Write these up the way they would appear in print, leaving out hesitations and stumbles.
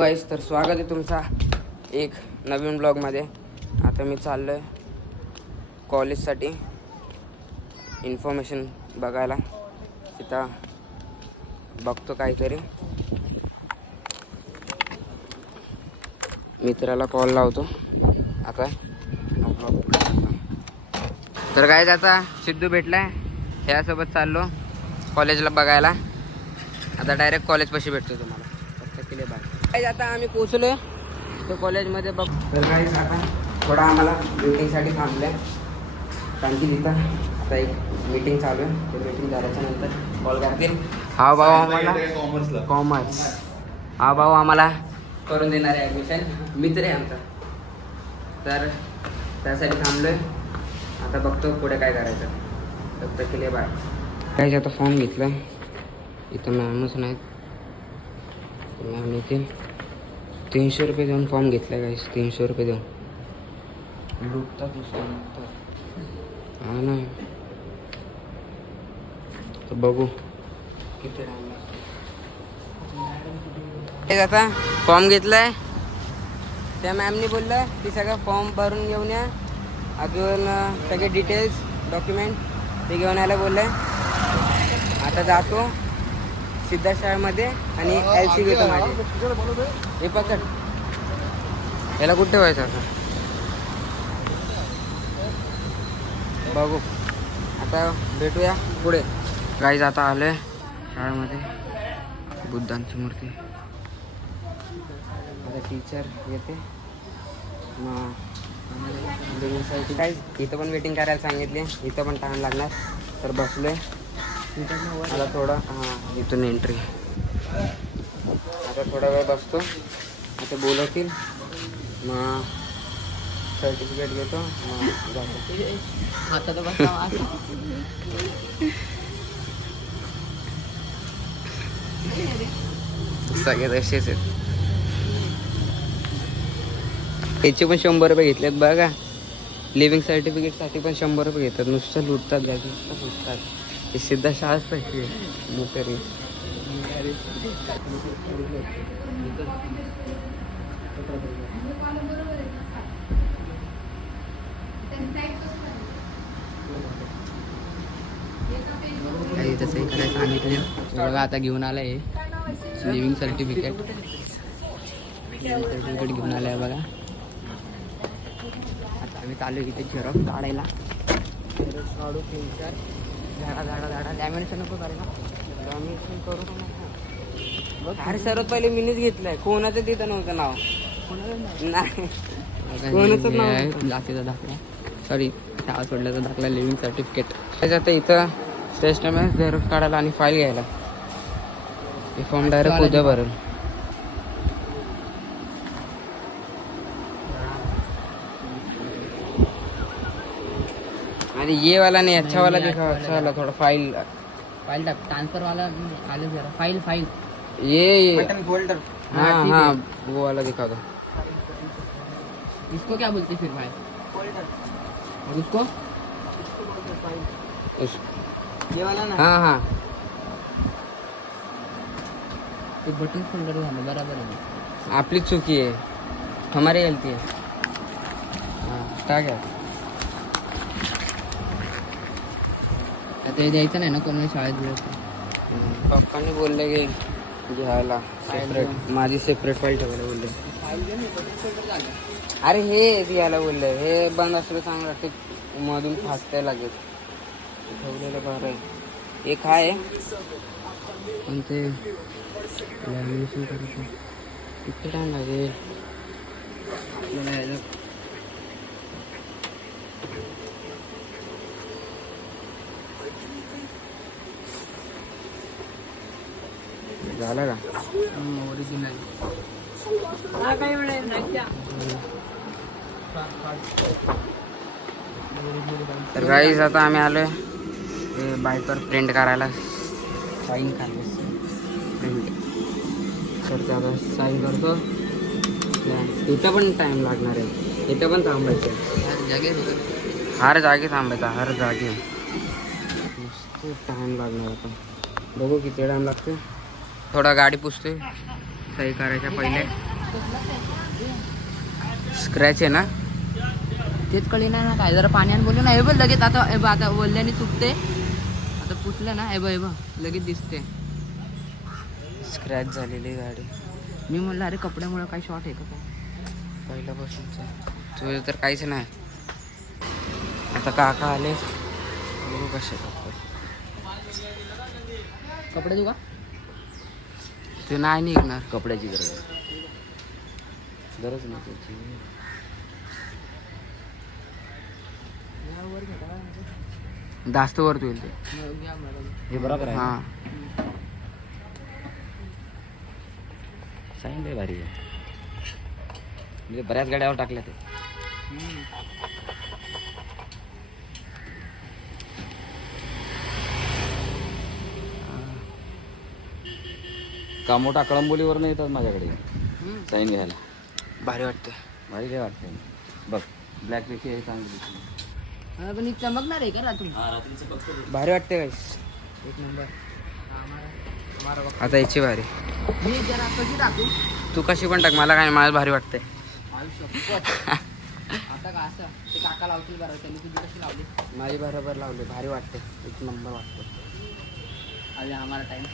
गाईस, तर स्वागत आहे तुमचा एक नवीन ब्लॉगमध्ये. आता मी चाललो आहे कॉलेजसाठी इन्फॉर्मेशन बघायला. तिथं बघतो काहीतरी, मित्राला कॉल लावतो आता. तर गाईस, आता सिद्धू भेटलाय, ह्यासोबत चाललो कॉलेजला बघायला. आता डायरेक्ट कॉलेजपाशी भेटतो तुम्हाला. केले बाय. आता आम्ही पोचलो तो कॉलेजमध्ये बघ. तर गाईस, आता थोडा आम्हाला मीटिंगसाठी थांबलं आहे, कारण की तिथं आता एक मीटिंग चालू आहे. ते मीटिंग झाल्याच्या नंतर कॉल करतील. हा भाऊ आम्हाला कॉमर्स, हा भाऊ आम्हाला करून देणार आहे ॲडमिशन. मित्र आहे आमचा, तर त्यासाठी थांबलो आहे. आता बघतो पुढे काय करायचं. फक्त केले बाय. काहीच आता फॉर्म घेतला, इथं मॅमच नाहीत. मॅम येतील. 300 रुपये देऊन फॉर्म घेतला आहे गाईस, 300 रुपये देऊन. लुटतात नुसतं लुटतात. हा ना, तर बघू किती टाइम. आता फॉर्म घेतलाय, त्या मॅमनी बोललं की सगळं फॉर्म भरून घेऊन या, अजून सगळे डिटेल्स डॉक्युमेंट ते घेऊन यायला बोललं आहे. आता जातो सिद्धा शाळेमध्ये आणि LC घेतो माझे. हे पकड, याला कुठे ठेवायचं आता बघू. आता भेटूया पुढे. गाईज, आता आले शाळेमध्ये. बुद्धांची मूर्ती. आता टीचर येते मग काय. इथं पण वेटिंग करायला सांगितली, इथं पण टाइम लागणार. तर बसलोय आता थोडं. हां, इथून एंट्री. आता थोडा वेळ बसतो, आता बोलवतील मग सर्टिफिकेट घेतो मग जातो. आता तर सगळे तसेच आहेत. याचे पण 100 रुपये घेतलेत बघा. लिव्हिंग सर्टिफिकेटसाठी पण 100 रुपये घेतात. नुसतं लुटतात जायचं, नुसतं लुटतात. हे सिद्धा शाळाच पाहिजे मोठरी. काही तसंही करायला सांगितलं बघा. आता घेऊन आलं आहे लिव्हिंग सर्टिफिकेट. घेऊन आलं आहे बघा. आता आम्ही चालू इथे झेरॉक्स काढायला. झेरॉक्स काढू 3-4 झाडा लॅमिनेशन नको करायला. लॅमिनेशन करू का नाही. अरे सर्वात पहिले मीच घेतलंय. कोणाचं तिथं नव्हतं नाव, नाही कोणाचं नाव. जातीचा दाखला, सॉरी शाळा सोडल्याचा दाखला, लिव्हिंग सर्टिफिकेट. आता इथं स्टेशनमध्ये झेरॉक्स काढायला आणि फाईल घ्यायला. हे फॉर्म डायरेक्ट उद्या भरेल. अरे ये वाला नहीं, अच्छा वाला दिखा. अच्छा वाला थोड़ा फाइल टाक. ट्रांसफर वाला आले जरा. फाइल ये बटन फोल्डर. हाँ, वो वाला दिखा दो. इसको क्या बोलते फिर भाई? फोल्डर. और उसको ये वाला ना. हाँ, तो बटन फोल्डर झालं बराबर आहे. आपली चुकी आहे, हमारी गलती है. हाँ, क्या क्या आता हे द्यायचं नाही ना कोणी शाळेत द्यायचं. पप्पांनी बोलले की घ्यायला सेपरेट. माझी सेपरेट फाईल ठेवायला बोलले. अरे हे द्यायला बोलले. हे बंद असलं चांगलं, ते मधून फाटते लागेल. ठेवलेलं बरं आहे. एक आहे पण ते लॅमिनेशन करायचं किती टाइम लागेल आपल्याला. झालं का ओरिजिनल. तर गाईज, आता आम्ही आलोय ते बाईकवर प्रिंट करायला. साईन करायला प्रिंट. तर ते आता साईन करतो. इथं पण टाईम लागणार आहे, इथं पण थांबायचं. हर जागी थांबायचं, हर जागी. नुसतं टाईम लागणार. आता बघू किती टाईम लागतो. थोडा गाडी पुसते सही करायच्या पहिले. स्क्रॅच आहे ना? तेच कळी नाही ना काय. जरा पाण्याने बोलू ना. हे बघ लगेच आता आता वल्ल्याने चुकते. आता पुसलं ना हे बघ लगेच दिसते स्क्रॅच झालेली गाडी. मी म्हणलं अरे कपड्यामुळे काय शॉर्ट आहे का काय. पहिल्यापासूनच तुझं तर काहीच नाही. आता काका आले बघू कसे कपडे. कपडे देऊ का? ते नाही निघणार. कपड्याची गरज नाही त्याची. जास्त वर होईल ते. हे बरोबर आहे. हां साईन लय भारी आहे. म्हणजे बऱ्याच गाड्यावर टाकल्या ते. का मोठा कळंबोलीवर नाही येतात माझ्याकडे साईन घ्यायला. भारी वाटते. भारी काय वाटतंय. बघ ब्लॅक पेक्षा हे चांगली दिसली. पण ही चमकणार आहे का रात्री? भारी वाटते काय एक नंबर. आता याची भारी. मी जरा कशी टाकू? तू कशी पण टाक, मला काय माझं भारी वाटते. आता का असं ते काका लावतील बरं. त्यांनी तुझी कशी लावली? माझी बरोबर लावली. भारी वाटते. एक नंबर वाटते. अरे आम्हाला टाइम.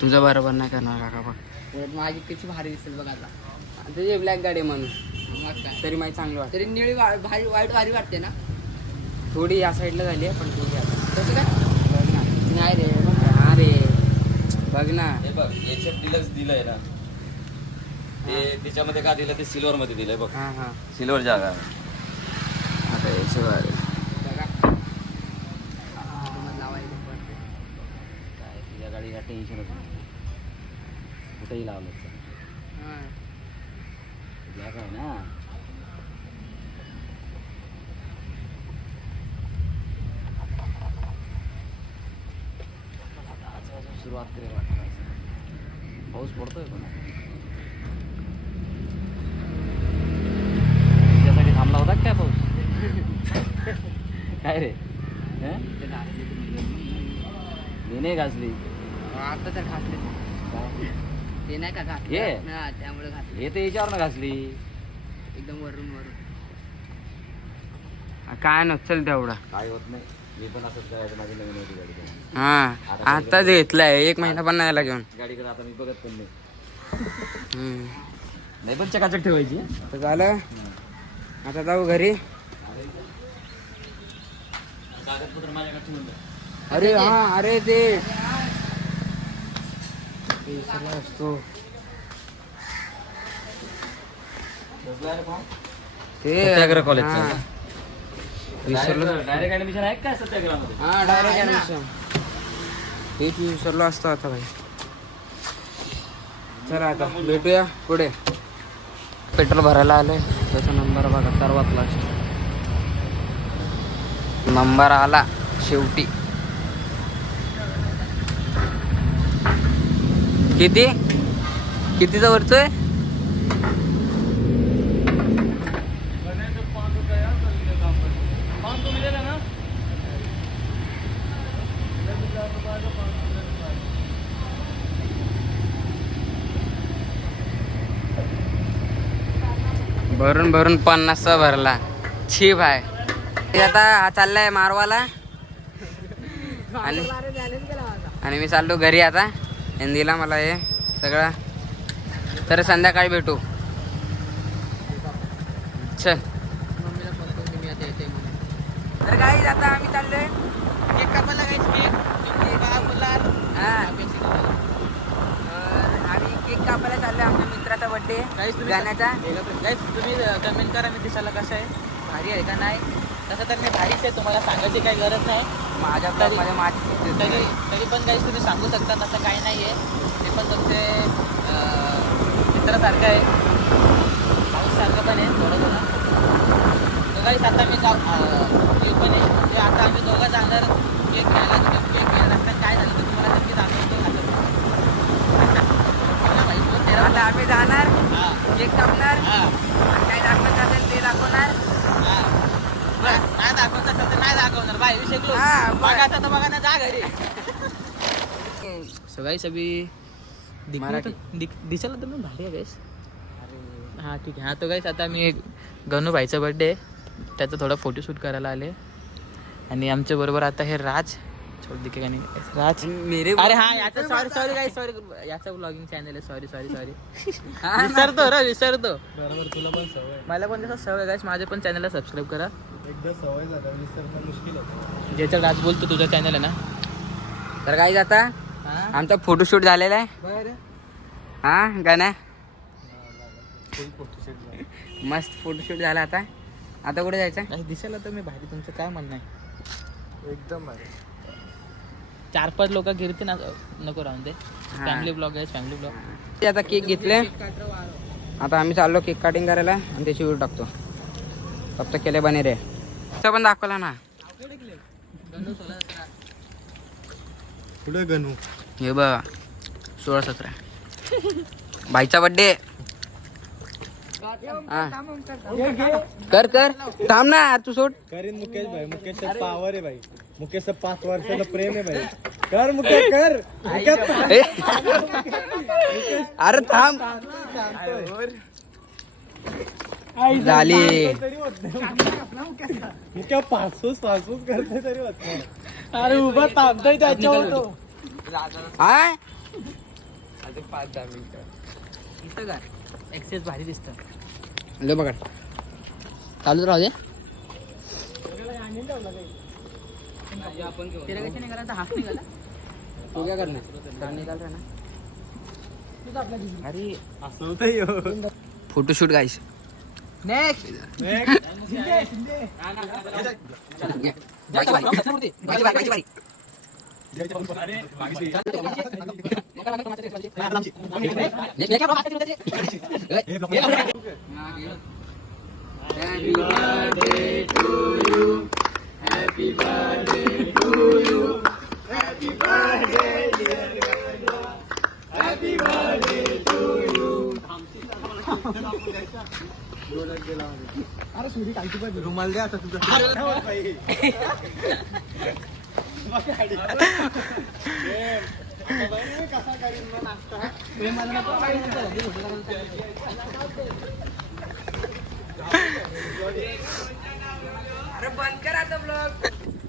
तुझं बरोबर नाही करणार काका बघ. उलट माझी कशी भारी दिसेल बघ आता. तुझी ब्लॅक गाडी म्हणून मग काय तरी माझी चांगली वाटते. तरी निळी भारी वाईट भारी वाटते ना. थोडी या साईडला झाली आहे पण थोडी आता. तसं काय बघ ना. नाही रे. हा रे बघ ना. हे बघ HF डिलक्स दिलंय ना ते. त्याच्यामध्ये का दिलं ते सिल्वर मध्ये दिलंय बघ. हां हां सिल्वर जागा आहे. आता याची भारी. बघा लावायला पडते. काय तुझ्या गाडीला टेन्शनच नाही. कुठेही लावलं हां ब्लॅक आहे ना. सुरुवात करेल वाटतं. पाऊस पडतोय पण तुझ्यासाठी थांबला होता काय पाऊस? काय रे हं? ते घासले तुम्ही. मी नाही घासली. आता तर घासले ते नाही का घासले. हे? हा त्यामुळे घासले हे तर याच्यावर घासली. एकदम वरून वरून. काय नसेल तेवढा. काय होत नाही. मी पण असंच करायचं. माझी नवीन होती गाडी. हां आताच घेतलाय. 1 महिना पण नाही याला घेऊन. गाडीकडे आता मी बघत पण नाही. हम्म. नाही पण चकाचक ठेवायची. तर झालं. आता जाऊ घरी. कागदपत्र माझ्याकडे ठेवून द्या. अरे हा अरे ते विसरला असतो ते सत्याग्रह कॉलेजचं. हां. विसरलो. डायरेक्ट ऍडमिशन आहे काय सत्याग्रहामध्ये? हा डायरेक्ट ऍडमिशन. तेच विसरलो असतो आता भाई. चला आता भेटूया पुढे. पेट्रोल भरायला आलोय. त्याचा नंबर बघा सर्वात लास्ट. नंबर आला शेवटी. कितीचा भरतोय? भरून भरून 50चा भरला. छी भाई. आता हा चाललाय मारवाला आणि मी चाललो घरी आता. हिंदीला मला हे सगळं. तर संध्याकाळी भेटू. चल. मम्मीला फोन करून मी आता येते म्हणून. तर काही आता आम्ही चाललोय केक कापायला केक आम्ही केक कापायला चाललोय. आमच्या मित्राचा बर्थडे गाण्याचा. तुम्ही कमेंट करा मी दिसायला कसं आहे. भारी आहे का नाही. तसं तर मी भारीच आहे. तुम्हाला सांगायची काही गरज नाही. माझ्या ब्लॉगमध्ये माझी तरी पण काही तुम्ही सांगू शकता. तसं काही नाही आहे. ते पण तुमचे मित्रासारखं आहे. भाऊसारखं पण आहे थोडं थोडं. तर काही आता मी येऊ पण आहे. ते आता आम्ही दोघं जाणार केक घ्यायला. केक घ्यायला असताना काय झालं तर तुम्हाला नक्की दाखवतो. आता आम्ही जाणार हां केक कापणार हां काय दाखवायचं असेल ते दाखवणार. नाही दाखवत असेल तर नाही दाखवणार. बाय शिकलो. हा, बाय. बघायचं तर बघा ना जा घरी. सगळी सगळी मराठी. दिसायला तर भारी आहे बेस. हां ठीक आहे. हां तो गाईस आता मी गणू भाईचा बर्थडे त्याचा थोडा फोटोशूट करायला आले आणि आमच्या बरोबर आता हे राज छोड दिखे का नाही राज मेरे अरे हा याचा सॉरी गाईस सॉरी याचा ब्लॉगिंग चॅनल आहे सॉरी विसरतो रे विसरतो बरोबर तुला पण सवय मला पण तसं सवय गाईस माझ्या पण चॅनलला सबस्क्राईब करा एकदा सवय झाला विसरणं मुश्किल होतं. ज्याचा राज बोलतो तुझा चॅनल आहे ना तर काय आता आमचा फोटोशूट झालेला आहे. बरं हा गाण्या फुल फोटोशूट झाला. मस्त फोटोशूट झाला आता. आता कुठे जायचं? नाही दिसायला तर मी भारी तुमचं काय म्हणणं आहे एकदम भारी. 4-5 लोक गिरते ना नको राहून दे हा. फॅमिली ब्लॉग आहे फॅमिली ब्लॉग ते आता केक घेतले. आता आम्ही चाललो केक काटिंग करायला आणि त्याची व्हिडिओ टाकतो. फक्त केले बने रे पण दाखवला ना. पुढे गणू हे बघ 16-17 भाईचा बर्थडे. कर थांब ना तू सोड. करीन मुकेश भाई. मुकेशचा पावर आहे भाई. मुकेशचं 5 वर्षाचं प्रेम आहे भाई. कर मुकेश कर. ए, अरे थांब झाली. तरी होत नाही. मुकेश पासूस करते तरी होत नाही. अरे उभा थांबतोय त्याच्यावर तो. हाय दिसतं का एक्सेस भारी दिसतं ले बघा चालूच राहू दे तिला कशी नाही करायचं हाफ निघाला तू काय करणार निकाल रहा ना. अरे असं होतंय ह्यो. फोटोशूट गाईस. नेक्स्ट रुमाल द्या आता तुझा.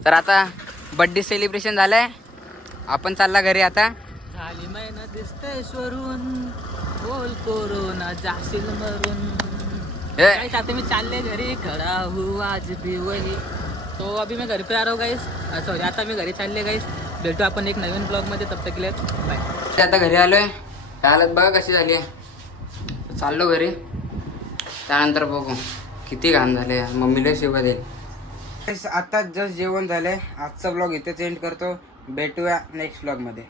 तर आता बर्थडे सेलिब्रेशन झालंय. आपण चालला घरी आता. झाली महिना दिसतंय स्वरून बोल कोरोना जाशील मरून ए, गाइस आता मी चालले घरी खड़ा हुआ आज भी वही तो अभी मैं घर पे आ रहा हूँ गाइस सॉरी आता मी घरी चालले गाइस भेटू आपण एक नवीन ब्लॉग मध्ये तब तक के लिए बाय आता घरी आलोय. हालत बघा कशी झाली. चाललो घरी त्यानंतर बघू किती घाण झाले. मम्मीला शिवा दे. आता जस्ट जेवण झालंय. आजचा ब्लॉग इथेच एंड करतो. भेटूया नेक्स्ट ब्लॉग मध्ये.